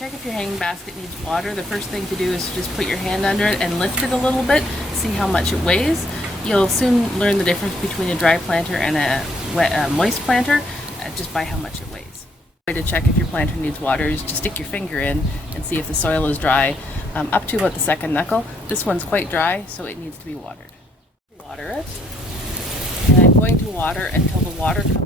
check if your hanging basket needs water, the first thing to do is to just put your hand under it and lift it a little bit, see how much it weighs. You'll soon learn the difference between a dry planter and a moist planter just by how much it weighs. The way to check if your planter needs water is to stick your finger in and see if the soil is dry up to about the second knuckle. This one's quite dry, so it needs to be watered. Water it, and I'm going to water until the water comes